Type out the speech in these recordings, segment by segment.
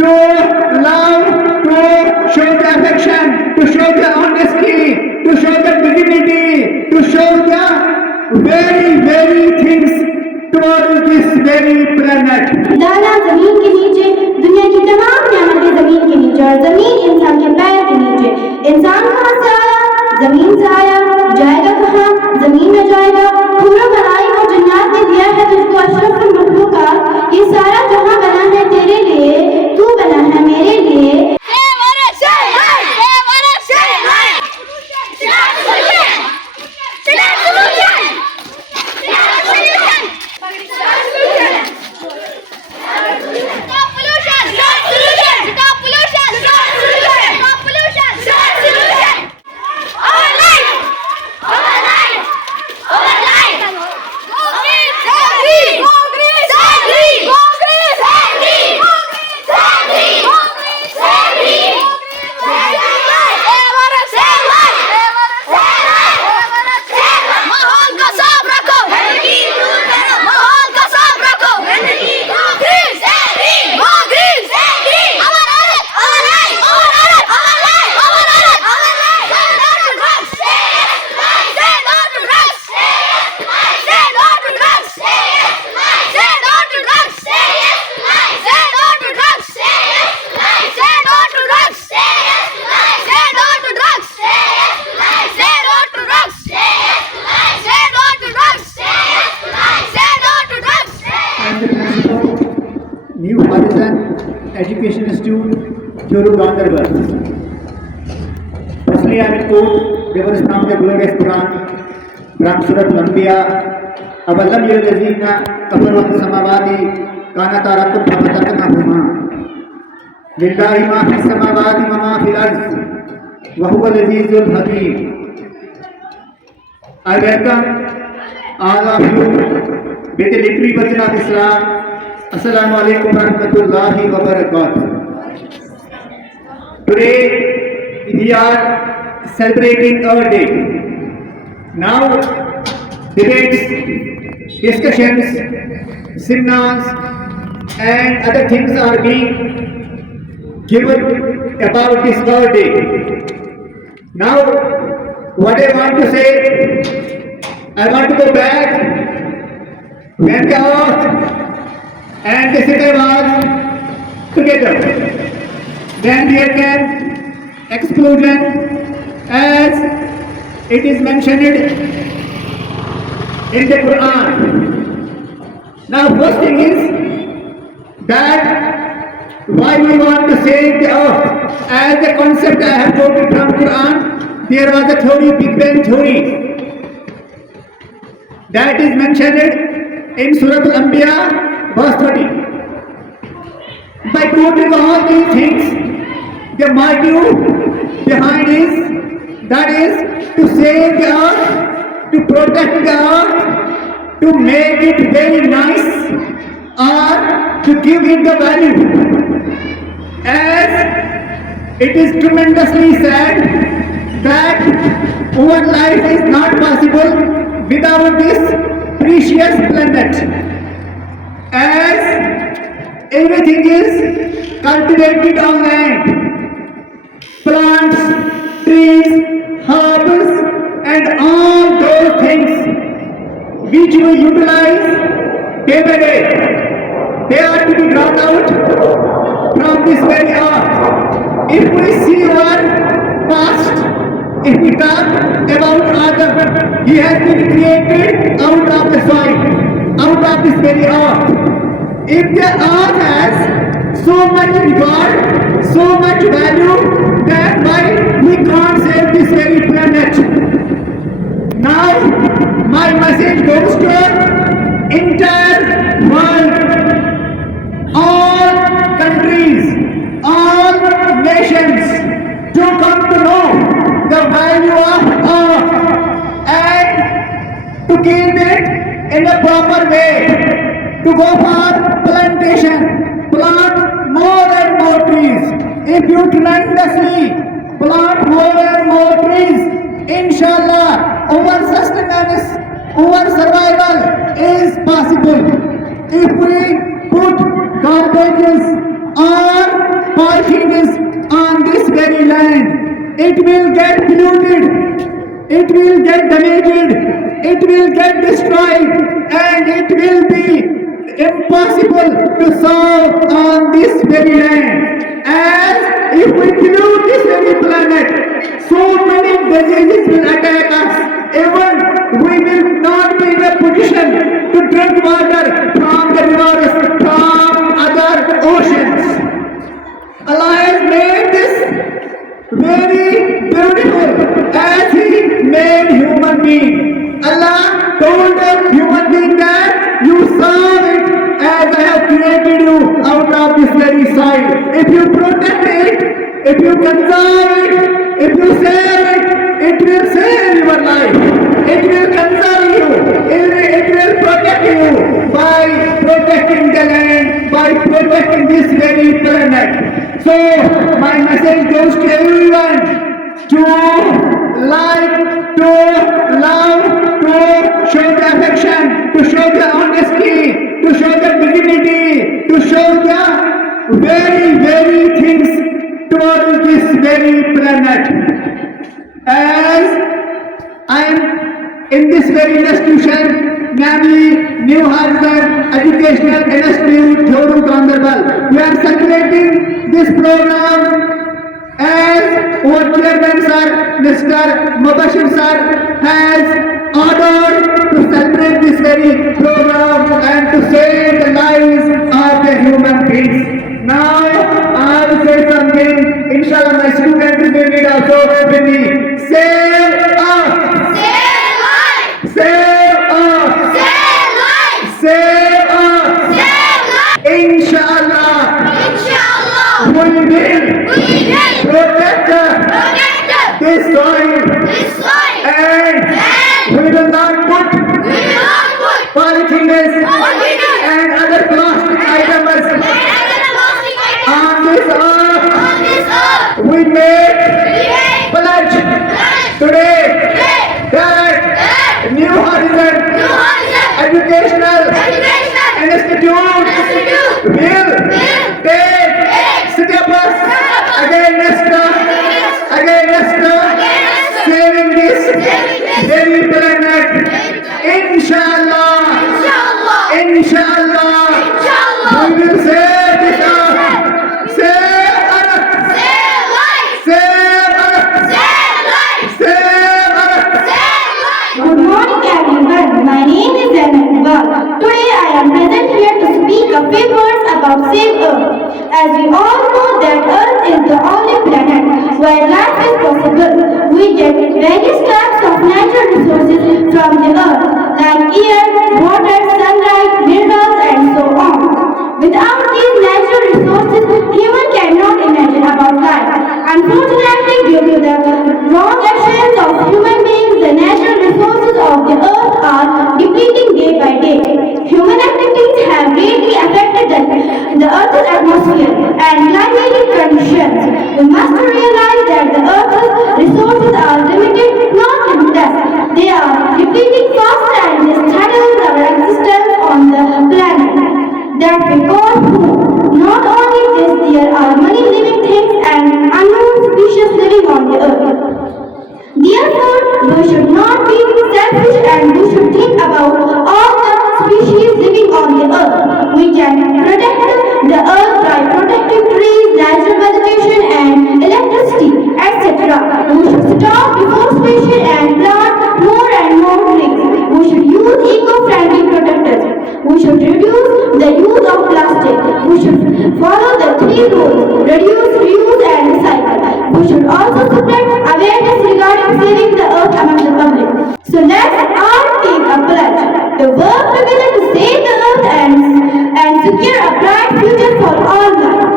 to love, to show the affection, to show the honesty, to show the dignity, to show the very things towards this very planet. दाना जमीन के नीचे, दुनिया की तमाम नेमतें जमीन के नीचे और जमीन इंसान के पैर के नीचे। इंसान कहाँ से आया? जमीन से आया। जाएगा कहाँ? जमीन में जाएगा। खूनो बनाई को जन्नत ने दिया है तुझको अशरफुल मखलूकात। ये सारा जहां बना है तेरे लिए, तू बना है मेरे लिए। New Horizon Education Institute, Juru Gandarbar. Firstly, I will quote the verse from the glorious Quran, from Surah Al-Anbiya. أَوَلَّمْ يَرَ الَّذِينَ كَفَرُوا أَنَّ السَّمَاوَاتِ كَانَتَا رَتْقًا فَفَتَقْنَاهُمَا لِلَّهِ مَا فِي السَّمَاوَاتِ وَمَا فِي الْأَرْضِ وَهُوَ الْعَزِيزُ الْحَكِيمُ. I welcome all of you with the literary version of Islam. Assalamu alaikum warahmatullahi wabarakatuh. Today we are celebrating our day. Now debates, discussions, seminars and other things are being given about this our day. Now what I want to say, I want to go back when the earth and the city was together. Then there came explosion as it is mentioned in the Quran. Now first thing is that why we want to save the earth. As the concept I have quoted from Quran, there was a theory, Big Bang theory, that is mentioned in Surah Al-Anbiya verse 30. By quoting all these things, the motive behind is to save the earth, to protect the earth, to make it very nice, or to give it the value. As it is tremendously sad that our life is not possible without this precious planet. As everything is cultivated on land, plants, trees, herbs and all those things which we utilize day by day, they are to be brought out from this very earth. If we see our past, if we talk about Adam, he has been created out of the soil, out of this very earth. If the earth has so much regard, so much value, then why we can't save this very planet? Now, my message goes to entire world, all countries, all nations, to come to know the value of earth and to keep it in a proper way. To go for plantation, plant more and more trees. If you tremendously plant more and more trees, inshallah, our sustenance, our survival is possible. If we put garbages or polythene is on this very land, it will get polluted, it will get damaged, it will get destroyed, and it will be impossible to solve on this very land. As if we pollute this very planet, so many diseases will attack us. Even we will not be in a position to drink water from the rivers, from other oceans. Allah has made this very beautiful as He made human being. Allah told a human being that you serve it as I have created you out of this very soil. If you protect it, if you conserve it, if you save it, it will save your life. It will conserve you. It will protect you by protecting the land, by protecting this very planet. So my message goes to everyone to like, to love, to show the affection, to show the honesty, to show the dignity, to show the very, very things towards this very planet. As I am in this very institution, namely New Horizon Educational Institute, Joru Ganderbal, we are celebrating this program as our chairman sir, Mr. Mubashir sir, has ordered to celebrate this very program and to save the lives of the human beings. Now I will say something. Inshallah, my students will be also with me. Save us! Save life! Save us! Save life! Save us! Save life! Inshallah, Inshallah, we will we will protect protect this soil this soil and we will not put we will not put polythene Polythene and other plastic items and other plastic items on this earth. on this earth. We make We make pledge pledge today today that New Horizon New Horizon Educational Educational Institute Institute will take steps against saving this very planet. Inshallah, Inshallah, inshallah, Inshallah. we will save this earth. Save earth. save life! Save earth. Save life! Save earth. Save life! Good morning everyone. My name is Zainab. Today I am present here to speak a few words about Save Earth. As we all know that Earth is the only planet where life is possible. We get various types of natural resources from the Earth like air, water, sunlight, minerals and so on. Without these natural resources, human cannot imagine about life. Unfortunately, due to the wrong actions of human beings, the natural resources of the earth are depleting day by day. Human activities have greatly affected the earth's atmosphere and climatic conditions. We must realize that the earth's resources are limited, not limitless. They are depleting fast and this threatens our existence on the planet. That we call home. Not only this, there are many living things and unknown species living on the earth. Therefore, we should not be selfish and we should think about all the species living on the earth. We can protect the earth by protecting trees, natural vegetation and electricity, etc. We should stop deforestation and plant more and more trees. We should use eco-friendly protectors. We should reduce the use of plastic. We should follow the 3 rules: reduce, reuse and recycle. We should also spread awareness regarding saving the earth among the public. So let's all take a pledge to work together to save the earth and secure a bright future for all life.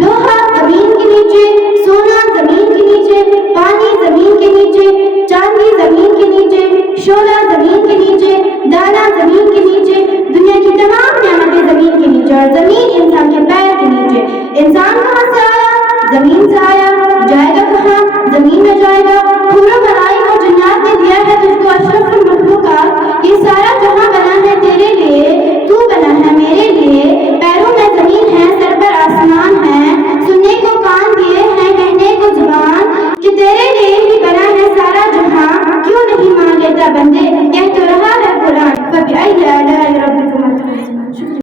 लोहा जमीन के नीचे, सोना जमीन के नीचे, पानी जमीन के नीचे, चांदी जमीन के नीचे, शोला जमीन के नीचे, दाना जमीन के नीचे, दुनिया की तमाम नेमतें जमीन के नीचे और जमीन इंसान के पैर के नीचे। इंसान कहाँ से आया? जमीन से आया। जाएगा कहाँ? जमीन में जाएगा।